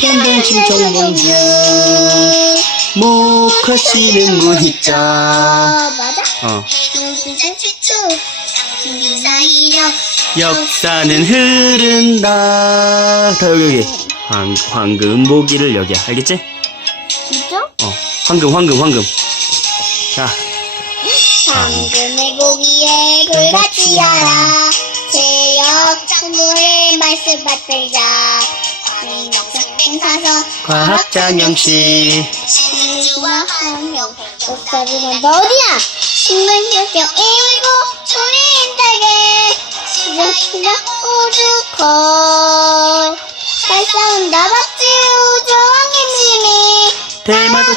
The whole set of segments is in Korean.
편동심 정봉주 목화씨는 문희자 어, 맞아? 어 진짜 최초 사이력 역사는 흐른다. 다 여기 여기. 황, 황금 모기를 여기야 알겠지? 진짜? 어 황금 황금 황금. 자. 방금의 고기에 불같이 하라. 제역 천물의 말씀 받들자 과학자 명씨 신주와 한명 너 어디야? 신문결정 일고 소리인다게 시작이나 우주코 발싸운 나박지? 우주왕의 힘이 대마도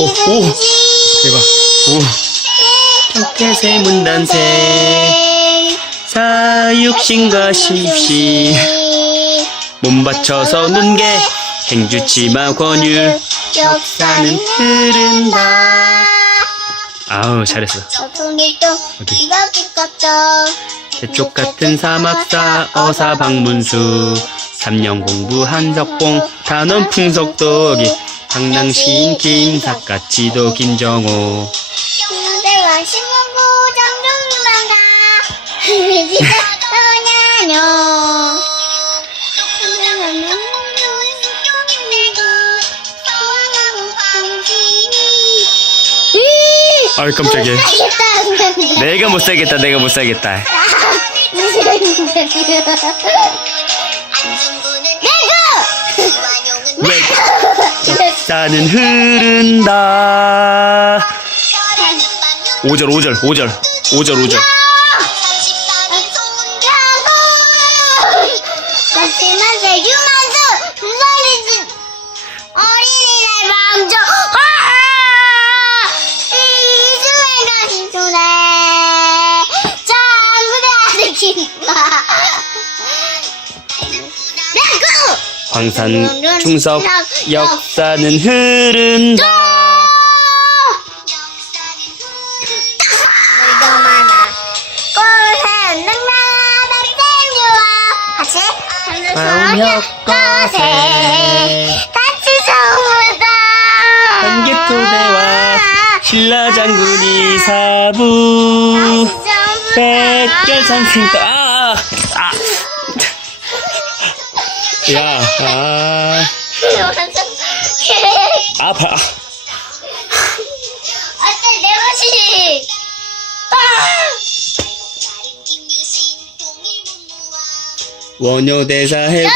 오, 오. 대박 오. 태세 문단세. 사육신과 십시 몸 받쳐서 눈게 행주치마 권율. 역사는 흐른다. 아우 잘했어. 대쪽 같은 사막사 어사 박문수 삼년 공부 한석봉 단원 풍속도기 강낭시인 김사까지도 김정호 신대와 신문부 정중 아이 깜짝이야. 내가 못 살겠다 내가 못 살겠다. 역사는 흐른다. 5절 5절 5절. 5절 5절 내고 황산 충석 역사는 흐른다 능나다 땡겨와 같이 성우다. 한개토대와 신라 장군이 사부 백결 선생도 아, 아. 야, 아, 아파. 어때 내 맛이 원효대사 해군